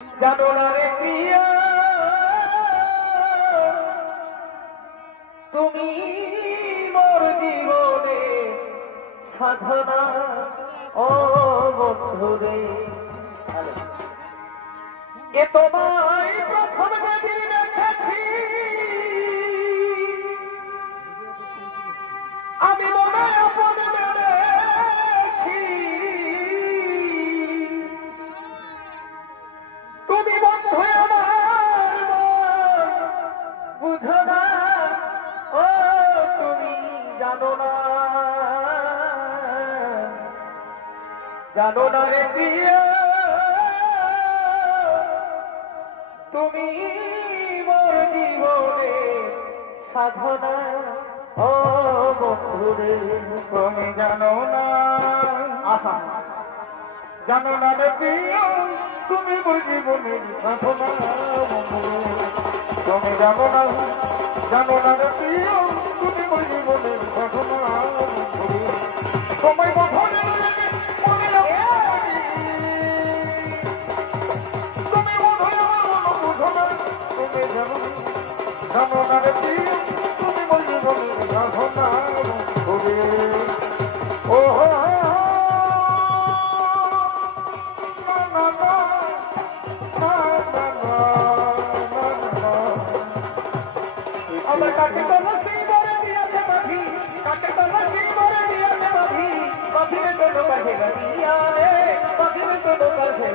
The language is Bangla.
জানো না রে প্রিয়া তুমি মোর জীবনে সাধনা ও বন্ধুরে এ তোমায় প্রথম যেদিন দেখেছি আমি মনে আপন মেরেছি তুমি বন্ধু আমার বুঝো না ও তুমি জানো না রে প্রিয়া তুমি মোর জীবনে সাধনা ও বন্ধুরে তুমি জানো না রে প্রিয়া তুমি মোর জীবনে সাধনা তুমি জানো না রে প্রিয়া তুমি মোর জীবনে সাধনা তোমায় বধনে জানো না রে প্রিয়া তুমি মোর জীবনে সাধনা ও আমার কাছে তোমার সেই বলে দিয়েছে পাখি কাছে তোমার সেই বলে দিয়েছে পাখি পাখির জন্য পাখি দিয়া রে পাখির জন্য পাখি